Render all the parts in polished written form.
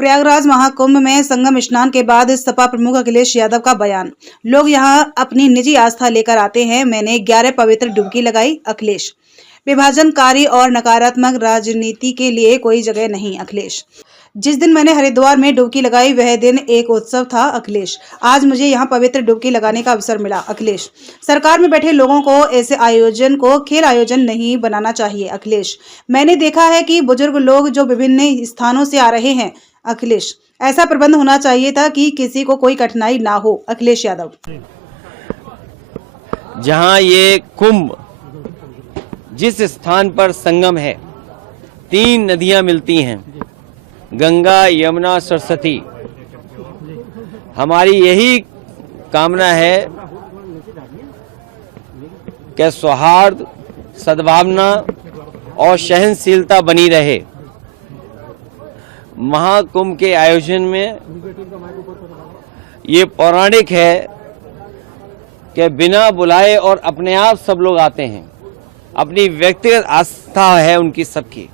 प्रयागराज महाकुंभ में संगम स्नान के बाद सपा प्रमुख अखिलेश यादव का बयान। लोग यहां अपनी निजी आस्था लेकर आते हैं। मैंने 11 पवित्र डुबकी लगाई। अखिलेश। विभाजनकारी और नकारात्मक राजनीति के लिए कोई जगह नहीं। अखिलेश। जिस दिन मैंने हरिद्वार में डुबकी लगाई वह दिन एक उत्सव था। अखिलेश। आज मुझे यहां पवित्र डुबकी लगाने का अवसर मिला। अखिलेश। सरकार में बैठे लोगों को ऐसे आयोजन को खेल आयोजन नहीं बनाना चाहिए। अखिलेश। मैंने देखा है कि बुजुर्ग लोग जो विभिन्न स्थानों से आ रहे हैं। अखिलेश। ऐसा प्रबंध होना चाहिए था कि किसी को कोई कठिनाई ना हो। अखिलेश यादव। जहां ये कुंभ जिस स्थान पर संगम है, 3 नदियां मिलती हैं, गंगा, यमुना, सरस्वती। हमारी यही कामना है कि सौहार्द, सद्भावना और सहनशीलता बनी रहे। महाकुंभ के आयोजन में ये पौराणिक है कि बिना बुलाए और अपने आप सब लोग आते हैं। अपनी व्यक्तिगत आस्था है उनकी सबकी।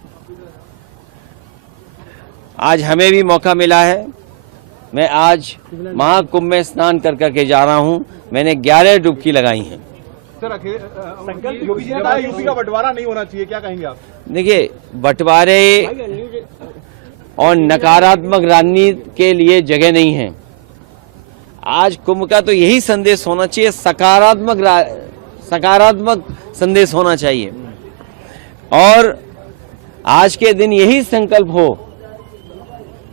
आज हमें भी मौका मिला है। मैं आज महाकुंभ में स्नान कर करके जा रहा हूं। मैंने 11 डुबकी लगाई हैं। सर, संकल्प योगी जी ने कहा यूपी का बंटवारा नहीं होना चाहिए, क्या कहेंगे आप? देखिए, बंटवारे और नकारात्मक राजनीति के लिए जगह नहीं है। आज कुंभ का तो यही संदेश होना चाहिए, सकारात्मक संदेश होना चाहिए। और आज के दिन यही संकल्प हो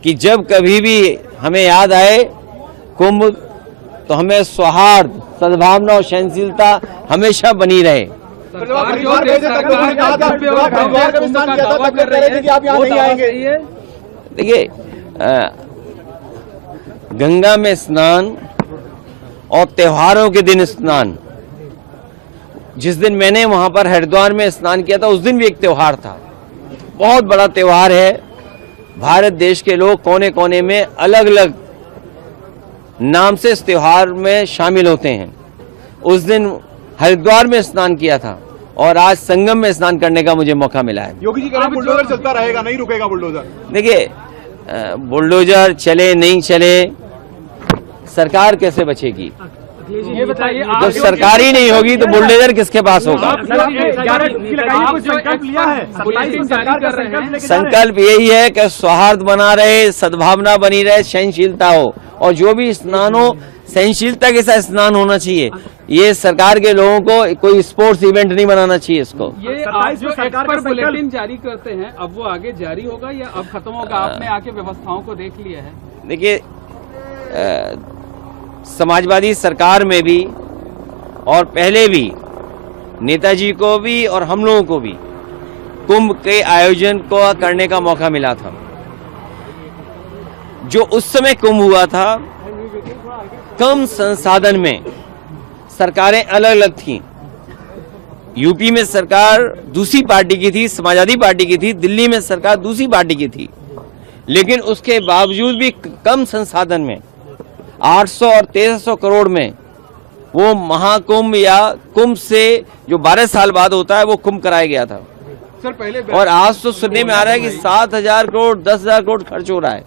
कि जब कभी भी हमें याद आए कुंभ, तो हमें सौहार्द, सद्भावना और सहनशीलता हमेशा बनी रहे। देखिए, गंगा में स्नान और त्योहारों के दिन स्नान, जिस दिन मैंने वहां पर हरिद्वार में स्नान किया था उस दिन भी एक त्योहार था। बहुत बड़ा त्योहार है। भारत देश के लोग कोने कोने में अलग अलग नाम से इस त्योहार में शामिल होते हैं। उस दिन हरिद्वार में स्नान किया था और आज संगम में स्नान करने का मुझे मौका मिला है। योगी जी कह रहे हैं बुलडोजर चलता रहेगा, नहीं रुकेगा बुलडोजर। देखिए, बुलडोजर चले नहीं चले, सरकार कैसे बचेगी? ये बताइए, जब सरकार ही नहीं होगी तो बुलडोजर किसके पास होगा? संकल्प यही है कि सौहार्द बना रहे, सद्भावना बनी रहे, सहनशीलता हो। और जो भी स्नान हो, सहनशीलता के साथ स्नान होना चाहिए। ये सरकार के लोगों को कोई स्पोर्ट्स इवेंट नहीं बनाना चाहिए इसको। ये आप जो एक्सपर्ट बुलेटिन जारी करते हैं, अब वो आगे जारी होगा या अब खत्म होगा? आपने आके व्यवस्थाओं को देख लिया है? देखिए, समाजवादी सरकार में भी और पहले भी नेताजी को भी और हम लोगों को भी कुंभ के आयोजन को करने का मौका मिला था। जो उस समय कुंभ हुआ था, कम संसाधन में सरकारें अलग अलग थीं। यूपी में सरकार दूसरी पार्टी की थी, समाजवादी पार्टी की थी। दिल्ली में सरकार दूसरी पार्टी की थी। लेकिन उसके बावजूद भी कम संसाधन में 800 और 1300 करोड़ में वो महाकुंभ या कुंभ से जो 12 साल बाद होता है वो कुंभ कराया गया था। सर, पहले और आज तो सुनने में आ रहा है कि 7,000 करोड़ 10,000 करोड़ खर्च हो रहा है।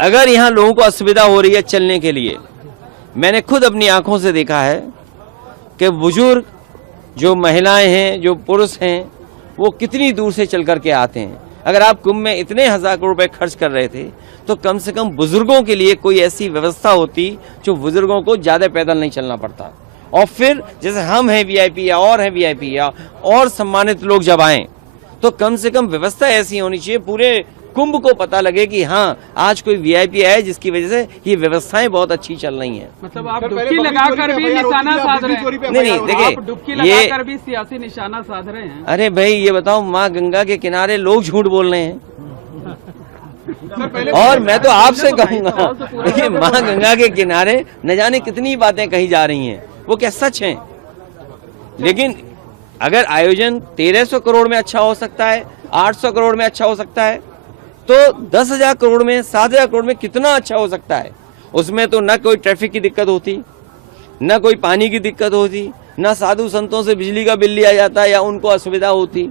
अगर यहाँ लोगों को असुविधा हो रही है चलने के लिए, मैंने खुद अपनी आंखों से देखा है कि बुजुर्ग, जो महिलाएं हैं, जो पुरुष हैं, वो कितनी दूर से चल करके आते हैं। अगर आप कुंभ में इतने 1,000 करोड़ रुपए खर्च कर रहे थे तो कम से कम बुजुर्गों के लिए कोई ऐसी व्यवस्था होती जो बुजुर्गों को ज्यादा पैदल नहीं चलना पड़ता। और फिर जैसे हम हैं वीआईपी या और हैं वीआईपी या और सम्मानित लोग जब आए तो कम से कम व्यवस्था ऐसी होनी चाहिए, पूरे कुंभ को पता लगे कि हाँ, आज कोई वीआईपी आया जिसकी वजह से ये व्यवस्थाएं बहुत अच्छी चल रही हैं। मतलब आप डुबकी लगाकर भी निशाना साध रहे हैं? नहीं, देखिए, डुबकी लगाकर भी सियासी निशाना साध रहे हैं। अरे भाई, ये बताओ, माँ गंगा के किनारे लोग झूठ बोल रहे हैं। और मैं तो आपसे कहूंगा, देखिए, माँ गंगा के किनारे न जाने कितनी बातें कही जा रही हैं, वो क्या सच हैं? लेकिन अगर आयोजन 1300 करोड़ में अच्छा हो सकता है, 800 करोड़ में अच्छा हो सकता है, तो 10,000 करोड़ में, 7,000 करोड़ में कितना अच्छा हो सकता है? उसमें तो न कोई ट्रैफिक की दिक्कत होती, न कोई पानी की दिक्कत होती, न साधु संतों से बिजली का बिल लिया जाता या उनको असुविधा होती,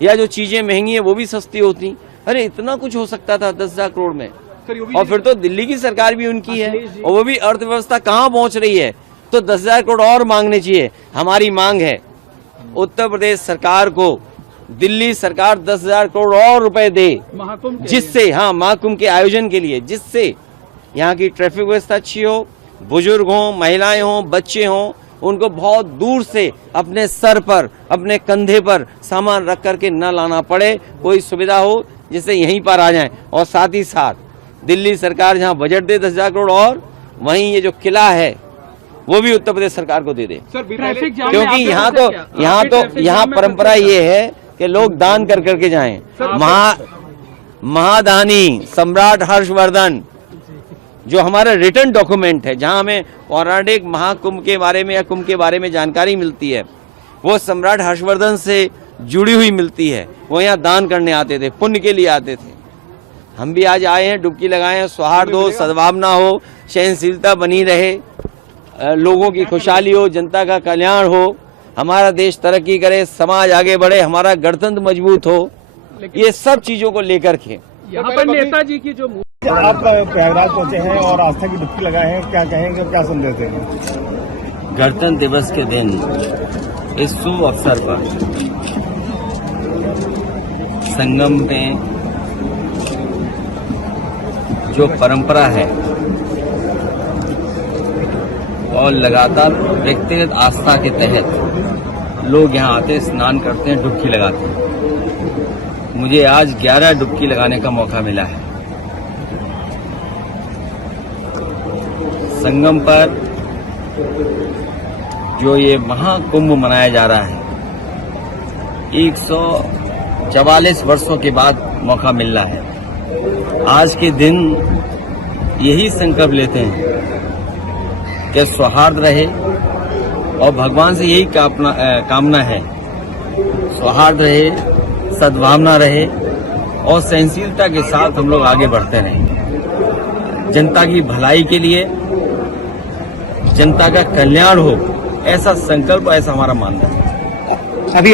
या जो चीजें महंगी हैं वो भी सस्ती होती। अरे इतना कुछ हो सकता था 10,000 करोड़ में। सर योगी और फिर तो दिल्ली की सरकार भी उनकी है और वो भी अर्थव्यवस्था कहाँ पहुंच रही है, तो 10,000 करोड़ और मांगने चाहिए। हमारी मांग है उत्तर प्रदेश सरकार को दिल्ली सरकार 10,000 करोड़ और रुपए दे, महाकुंभ के जिससे हाँ महाकुंभ के आयोजन के लिए, जिससे यहाँ की ट्रैफिक व्यवस्था अच्छी हो, बुजुर्ग हों, महिलाएं हों, बच्चे हों, उनको बहुत दूर से अपने सर पर, अपने कंधे पर सामान रख करके न लाना पड़े, कोई सुविधा हो जिससे यहीं पर आ जाएं। और साथ ही साथ दिल्ली सरकार जहाँ बजट दे 10,000 करोड़, और वहीं ये जो किला है वो भी उत्तर प्रदेश सरकार को दे दे, सर ट्रैफिक जाम में क्योंकि आपने यहाँ फंसे तो क्या? यहाँ आपके तो ट्रैफिक यहाँ जाम में परंपरा फंसे ये है कि लोग दान कर करके जाएं। महादानी सम्राट हर्षवर्धन जो हमारा रिटर्न डॉक्यूमेंट है, जहां हमें पौराणिक महाकुंभ के बारे में या कुंभ के बारे में जानकारी मिलती है, वो सम्राट हर्षवर्धन से जुड़ी हुई मिलती है। वो यहाँ दान करने आते थे, पुण्य के लिए आते थे। हम भी आज आए हैं, डुबकी लगाए हैं, सौहार्द हो, सद्भावना हो, सहनशीलता बनी रहे, लोगों की खुशहाली हो, जनता का कल्याण हो, हमारा देश तरक्की करे, समाज आगे बढ़े, हमारा गणतंत्र मजबूत हो, ये सब चीजों को लेकर के यहाँ पर नेताजी की जो आप प्रयागराज पहुंचे हैं और आस्था की डुबकी लगाए हैं, क्या कहेंगे, क्या संदेश देंगे? गणतंत्र दिवस के दिन इस शुभ अवसर पर संगम में जो परंपरा है और लगातार व्यक्तिगत आस्था के तहत लोग यहाँ आते हैं, स्नान करते हैं, डुबकी लगाते हैं। मुझे आज 11 डुबकी लगाने का मौका मिला है। संगम पर जो ये महाकुंभ मनाया जा रहा है, 144 वर्षों के बाद मौका मिल रहा है। आज के दिन यही संकल्प लेते हैं कि सौहार्द रहे, और भगवान से यही कामना है, सौहार्द रहे, सद्भावना रहे और सहनशीलता के साथ हम लोग आगे बढ़ते रहें। जनता की भलाई के लिए, जनता का कल्याण हो, ऐसा संकल्प, ऐसा हमारा मानना है। अभी